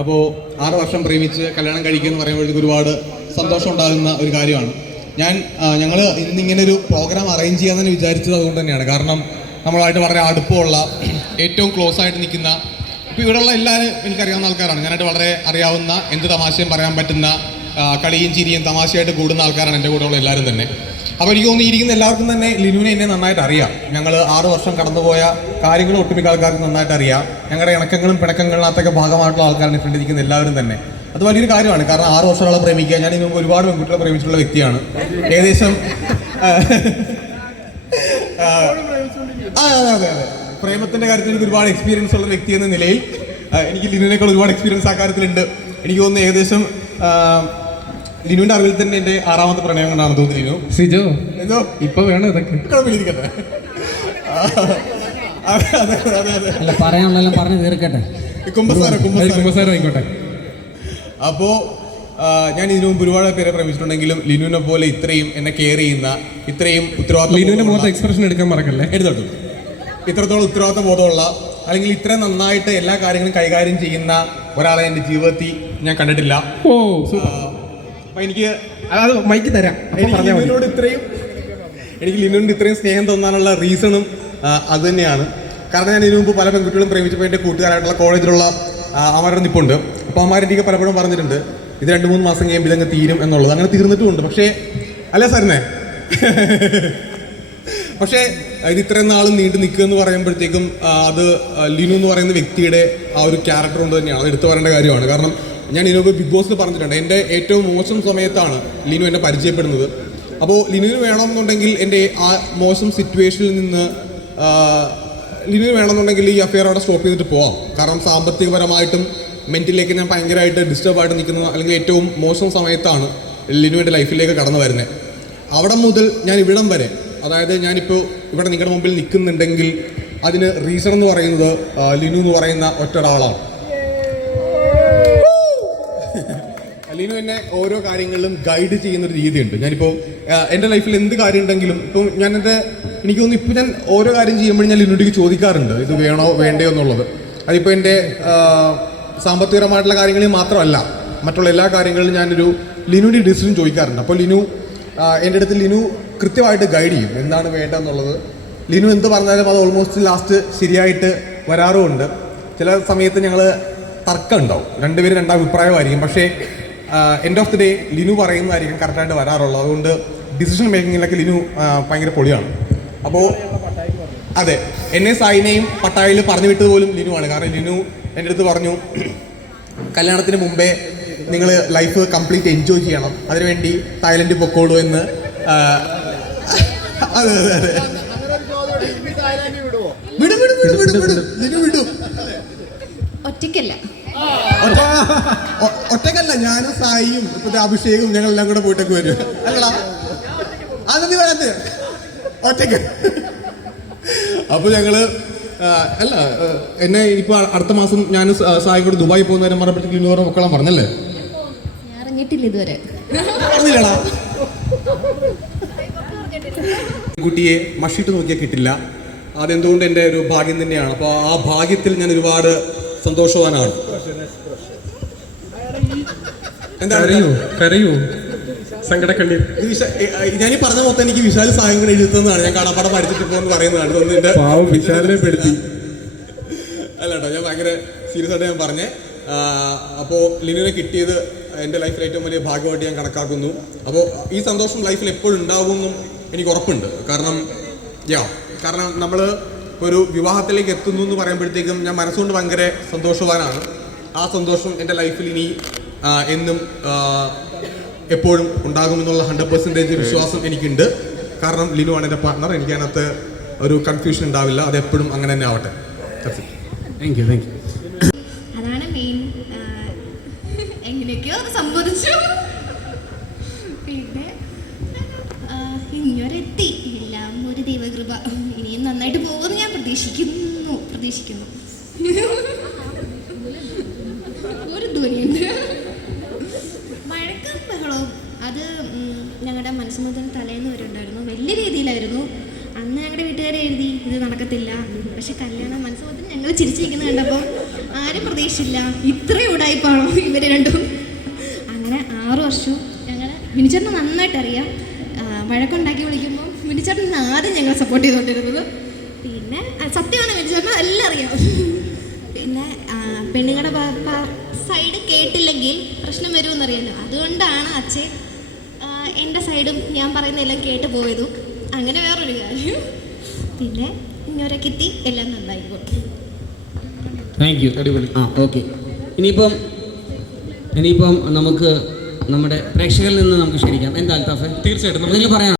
അപ്പോൾ ആറ് വർഷം പ്രേമിച്ച് കല്യാണം കഴിക്കുക എന്ന് ഒരുപാട് സന്തോഷം ഉണ്ടാകുന്ന ഒരു കാര്യമാണ്. ഞാൻ ഞങ്ങൾ ഇന്നിങ്ങനെ ഒരു പ്രോഗ്രാം അറേഞ്ച് ചെയ്യാമെന്ന് വിചാരിച്ചത് അതുകൊണ്ട് തന്നെയാണ്. കാരണം നമ്മളായിട്ട് വളരെ അടുപ്പമുള്ള ഏറ്റവും ക്ലോസ് ആയിട്ട് നിൽക്കുന്ന ഇപ്പോൾ ഇവിടെയുള്ള എല്ലാവരും എനിക്കറിയാവുന്ന ആൾക്കാരാണ്. ഞാനായിട്ട് വളരെ അറിയാവുന്ന എന്ത് തമാശയും പറയാൻ പറ്റുന്ന കളിയും ചിരിയും തമാശയായിട്ട് കൂടുന്ന ആൾക്കാരാണ് എന്റെ കൂടെയുള്ള എല്ലാവരും തന്നെ. അപ്പോൾ എനിക്ക് തോന്നുന്നു ഇരിക്കുന്ന എല്ലാവർക്കും തന്നെ ലിനുവിനെ എന്നെ നന്നായിട്ട് അറിയാം. ഞങ്ങൾ ആറ് വർഷം കടന്നുപോയ കാര്യങ്ങൾ ഒട്ടുമിക്ക ആൾക്കാർക്ക് നന്നായിട്ട് അറിയാം. ഞങ്ങളുടെ ഇണക്കങ്ങളും പിണക്കങ്ങളും പിണക്കങ്ങളിനകത്തൊക്കെ ഭാഗമായിട്ടുള്ള ആൾക്കാരാണ് ഫ്രണ്ട് ഇരിക്കുന്ന എല്ലാവരും തന്നെ. അത് വലിയൊരു കാര്യമാണ്. കാരണം ആറ് വർഷം ഒരാളെ പ്രേമിക്കുക. ഞാൻ ഇനി ഒരുപാട് പെൺകുട്ടികളെ പ്രേമിച്ചിട്ടുള്ള വ്യക്തിയാണ്. ഏകദേശം ആ, അതെ അതെ അതെ. പ്രേമത്തിന്റെ കാര്യത്തിൽ എനിക്ക് ഒരുപാട് എക്സ്പീരിയൻസ് ഉള്ള വ്യക്തി എന്ന നിലയിൽ എനിക്ക് ലിനുവിനേക്കാൾ ഒരുപാട് എക്സ്പീരിയൻസ് ആ കാര്യത്തിലുണ്ട്. എനിക്ക് തോന്നുന്നു ഏകദേശം ലിനുവിന്റെ അറിവിൽ തന്നെ എന്റെ ആറാമത്തെ പ്രണയം കൊണ്ടാണ് തോന്നുന്നു ലിനു. സിജോ എന്തോ? ഇപ്പൊ വേണം ഇതൊക്കെ. അതെ അല്ല പറയാനുള്ളതെല്ലാം പറഞ്ഞു തീർക്കട്ടെ. കുമ്പസാരം കുമ്പസാരം. ആയിക്കോട്ടെ. അപ്പോ ഞാൻ ഇതിനു മുമ്പ് ഒരുപാട് പേരെ പ്രേമിച്ചിട്ടുണ്ടെങ്കിലും ലിനുവിനെ പോലെ ഇത്രയും എന്നെ കെയർ ചെയ്യുന്ന ഇത്രയും ഉത്തരവാദിത്വം ലിനുവിന്റെ മുഖത്ത് എക്സ്പ്രഷൻ എടുക്കാൻ മറക്കല്ലേ? എടുത്തോട്ടു ഇത്രത്തോളം ഉത്തരവാദിത്വ ബോധമുള്ള അല്ലെങ്കിൽ ഇത്ര നന്നായിട്ട് എല്ലാ കാര്യങ്ങളും കൈകാര്യം ചെയ്യുന്ന ഒരാളെ എന്റെ ജീവിതത്തിൽ ഞാൻ കണ്ടിട്ടില്ല. ഓ ആ, അപ്പൊ എനിക്ക് അതായത് മൈക്ക് തരാം. എനിക്ക് ലിനുവിനോട് ഇത്രയും എനിക്ക് ലിനുവിനോട് ഇത്രയും സ്നേഹം തോന്നാനുള്ള റീസണും അത് തന്നെയാണ്. കാരണം ഞാൻ ഇതിനു മുമ്പ് പല പെൺകുട്ടികളും പ്രേമിച്ചപ്പോൾ എന്റെ കൂട്ടുകാരായിട്ടുള്ള കോളേജിലുള്ള അവരുടെ നിപ്പുണ്ട്. അപ്പോൾ അമ്മമാരെനിക്ക് പലപ്പോഴും പറഞ്ഞിട്ടുണ്ട് ഇത് രണ്ട് മൂന്ന് മാസം കഴിയുമ്പോൾ ഇതങ്ങ് തീരും എന്നുള്ളത്. അങ്ങനെ തീർന്നിട്ടുമുണ്ട്. പക്ഷേ അല്ല സാറിനെ? പക്ഷേ ഇത് ഇത്രയും നാൾ നീണ്ടു നിൽക്കുക എന്ന് പറയുമ്പോഴത്തേക്കും അത് ലിനു എന്ന് പറയുന്ന വ്യക്തിയുടെ ആ ഒരു ക്യാരക്ടർ കൊണ്ട് തന്നെയാണ്. അത് എടുത്തു പറയേണ്ട കാര്യമാണ്. കാരണം ഞാൻ ഇതിനു ബിഗ് ബോസിൽ പറഞ്ഞിട്ടുണ്ട്. എന്റെ ഏറ്റവും മോശം സമയത്താണ് ലിനു എന്നെ പരിചയപ്പെടുന്നത്. അപ്പോൾ ലിനുവിന് വേണമെന്നുണ്ടെങ്കിൽ എന്റെ ആ മോശം സിറ്റുവേഷനിൽ നിന്ന് ലിനു ലിനുവിന് വേണമെന്നുണ്ടെങ്കിൽ ഈ അഫെയർ അവിടെ സ്റ്റോപ്പ് ചെയ്തിട്ട് പോവാം. കാരണം സാമ്പത്തികപരമായിട്ടും മെന്റലിലേക്ക് ഞാൻ ഭയങ്കരമായിട്ട് ഡിസ്റ്റർബ് ആയിട്ട് നിൽക്കുന്ന അല്ലെങ്കിൽ ഏറ്റവും മോശം സമയത്താണ് ലിനു എന്റെ ലൈഫിലേക്ക് കടന്നു വരുന്നത്. അവിടെ മുതൽ ഞാൻ ഇവിടം വരെ അതായത് ഞാനിപ്പോൾ ഇവിടെ നിങ്ങളുടെ മുമ്പിൽ നിൽക്കുന്നുണ്ടെങ്കിൽ അതിന് റീസൺ എന്ന് പറയുന്നത് ലിനു എന്ന് പറയുന്ന ഒറ്റ ഒരാളാണ്. ലിനു എന്നെ ഓരോ കാര്യങ്ങളിലും ഗൈഡ് ചെയ്യുന്ന ഒരു രീതിയുണ്ട് ഞാനിപ്പോൾ എന്റെ ലൈഫിൽ എന്ത് കാര്യം ഉണ്ടെങ്കിലും ഇപ്പം ഞാൻ എന്റെ എനിക്ക് തോന്നുന്നു ഇപ്പം ഞാൻ ഓരോ കാര്യം ചെയ്യുമ്പോഴും ഞാൻ ലിനുവിലേക്ക് ചോദിക്കാറുണ്ട്. ഇത് വേണോ വേണ്ടയോ എന്നുള്ളത്. അതിപ്പോൾ എന്റെ സാമ്പത്തികപരമായിട്ടുള്ള കാര്യങ്ങളിൽ മാത്രമല്ല മറ്റുള്ള എല്ലാ കാര്യങ്ങളിലും ഞാനൊരു ലിനുവിന്റെ ഡിസിഷൻ ചോദിക്കാറുണ്ട്. അപ്പോൾ ലിനു എന്റെ അടുത്ത് ലിനു കൃത്യമായിട്ട് ഗൈഡ് ചെയ്യും. എന്താണ് വേണ്ടതെന്നുള്ളത് ലിനു എന്ത് പറഞ്ഞാലും അത് ഓൾമോസ്റ്റ് ലാസ്റ്റ് ശരിയായിട്ട് വരാറുമുണ്ട്. ചില സമയത്ത് ഞങ്ങൾ തർക്കം ഉണ്ടാവും. രണ്ടുപേരും രണ്ടാം അഭിപ്രായമായിരിക്കും. പക്ഷേ end of the day Linu പറയുന്നതായിരിക്കും കറക്റ്റായിട്ട് വരാറുള്ളത്. അതുകൊണ്ട് ഡിസിഷൻ മേക്കിങ്ങിലൊക്കെ ലിനു ഭയങ്കര പൊളിയാണ്. അപ്പോൾ അതെ എന്നെ സായിനെയും പട്ടായിൽ പറഞ്ഞു വിട്ടത് പോലും ലിനുവാണ്. കാരണം ലിനു എന്റെ അടുത്ത് പറഞ്ഞു കല്യാണത്തിന് മുമ്പേ നിങ്ങൾ ലൈഫ് കംപ്ലീറ്റ് എൻജോയ് ചെയ്യണം. അതിനുവേണ്ടി തായ്ലൻഡ് പൊക്കോളൂ എന്ന് അതെ അതെ അതെ. വിടും വിടും വിടും വിടും. വിടും ലിനു വിടും. ഒറ്റയ്ക്കല്ല. ഒറ്റക്കല്ല ഞാനും സായിയും ഇപ്പത്തെ അഭിഷേകും ഞങ്ങളെല്ലാം കൂടെ പോയിട്ടൊക്കെ വരും. അല്ലടാ. അതെന്തി വരാത്ത ഒറ്റയ്ക്ക്. അപ്പൊ ഞങ്ങൾ അല്ല എന്നെ ഇപ്പൊ അടുത്ത മാസം ഞാൻ സായി കൂടെ ദുബായി പോകുന്ന നേരം പറഞ്ഞപ്പോഴത്തേക്ക് ഇന്നോറെ മക്കളാൻ പറഞ്ഞല്ലേ? അറിഞ്ഞിട്ടില്ല ഇതുവരെ. പറഞ്ഞില്ലടാ കുട്ടിയെ മഷിട്ട് നോക്കിയാൽ കിട്ടില്ല. അതെന്തുകൊണ്ട് എന്റെ ഒരു ഭാഗ്യം തന്നെയാണ്. അപ്പോൾ ആ ഭാഗ്യത്തിൽ ഞാൻ ഒരുപാട് സന്തോഷവാനാണ്. കരയൂ കരയൂ. സങ്കടക്കണ്ണീർ. ഞാനീ പറഞ്ഞ മൊത്തം എനിക്ക് വിശാൽ സായങ്ങൾ എഴുതുന്നതാണ്. ഞാൻ കാണാപ്പാടം പഠിച്ചിട്ട് പോകുന്ന പറയുന്നതാണ്. എന്റെ പാവം വിശാലിനെ പെടുത്തി. അല്ല കേട്ടോ ഞാൻ ഭയങ്കര സീരിയസ് ആയിട്ട് ഞാൻ പറഞ്ഞേ. അപ്പോൾ ലിനുവിനെ കിട്ടിയത് എന്റെ ലൈഫിൽ ഏറ്റവും വലിയ ഭാഗ്യമായിട്ട് ഞാൻ കണക്കാക്കുന്നു. അപ്പോൾ ഈ സന്തോഷം ലൈഫിൽ എപ്പോഴും ഉണ്ടാകുമെന്നും എനിക്ക് ഉറപ്പുണ്ട്. കാരണം യാ കാരണം നമ്മൾ ഒരു വിവാഹത്തിലേക്ക് എത്തുന്നു എന്ന് പറയുമ്പോഴത്തേക്കും ഞാൻ മനസ്സുകൊണ്ട് ഭയങ്കര സന്തോഷവാനാണ്. ആ സന്തോഷം എന്റെ ലൈഫിൽ ഇനി എന്നും എപ്പോഴും ഉണ്ടാകുമെന്നുള്ള ഹൺഡ്രഡ് പെർസെന്റേജ് വിശ്വാസം എനിക്കുണ്ട്. കാരണം ലിനു ആണ് എന്റെ പാർട്ണർ എനിക്കതിനകത്ത് ഒരു കൺഫ്യൂഷൻ ഉണ്ടാവില്ല. അത് എപ്പോഴും അങ്ങനെ തന്നെ ആവട്ടെ. താങ്ക് യു താങ്ക് യു അതാണ് മെയിൻ എങ്ങനെയൊക്കെയോ അത് സംഭവിച്ചു പിന്നെ ആ, ഇങ്ങോരെത്തി എല്ലാം ഒരു ദൈവകൃപ. ഇനിയും നന്നായിട്ട് പോകുമെന്ന് ഞാൻ പ്രതീക്ഷിക്കുന്നു. പ്രതീക്ഷിക്കുന്നു. ഒരു ധ്വനിയുണ്ട്. ഞങ്ങളുടെ മനസ്സുമുതൽ തലേന്ന് വരെ ഉണ്ടായിരുന്നു. വലിയ രീതിയിലായിരുന്നു. അന്ന് ഞങ്ങളുടെ വീട്ടുകാരെ എഴുതി ഇത് നടക്കത്തില്ല. പക്ഷെ കല്യാണം മനസ്സുമുതൽ ഞങ്ങൾ ചിരിച്ചിരിക്കുന്നത് കണ്ടപ്പോൾ ആരും പ്രതീക്ഷിച്ചില്ല. ഇത്രയും ഉടായിപ്പാണോ ഇവർ രണ്ടും? അങ്ങനെ ആറ് വർഷവും ഞങ്ങൾ മിനിച്ചേട്ടനെ നന്നായിട്ട് അറിയാം വഴക്കുണ്ടാക്കി വിളിക്കുമ്പോൾ മിനിച്ചേട്ടൻ ആദ്യം ഞങ്ങൾ സപ്പോർട്ട് ചെയ്തുകൊണ്ടിരുന്നത് പിന്നെ സത്യമാണ് മിനിച്ചേട്ടൻ എല്ലാം അറിയാം. പിന്നെ പെണ്ണുങ്ങളുടെ സൈഡ് കേട്ടില്ലെങ്കിൽ പ്രശ്നം വരുമെന്നറിയാലോ. അതുകൊണ്ടാണ് അച്ഛൻ എന്റെ സൈഡും ഞാൻ പറയുന്നതെല്ലാം കേട്ട് പോയതും അങ്ങനെ വേറൊരു കാര്യം. പിന്നെ ഇങ്ങോരൊക്കെ എത്തി എല്ലാം നന്നായിക്കോട്ടെ താങ്ക് യു അടിപൊളി. ആ ഓക്കെ ഇനിയിപ്പം ഇനിയിപ്പം നമുക്ക് നമ്മുടെ പ്രേക്ഷകരിൽ നിന്ന് നമുക്ക് ക്ഷണിക്കാം എന്താ അൽത്താഫെ? തീർച്ചയായിട്ടും. പറയാം.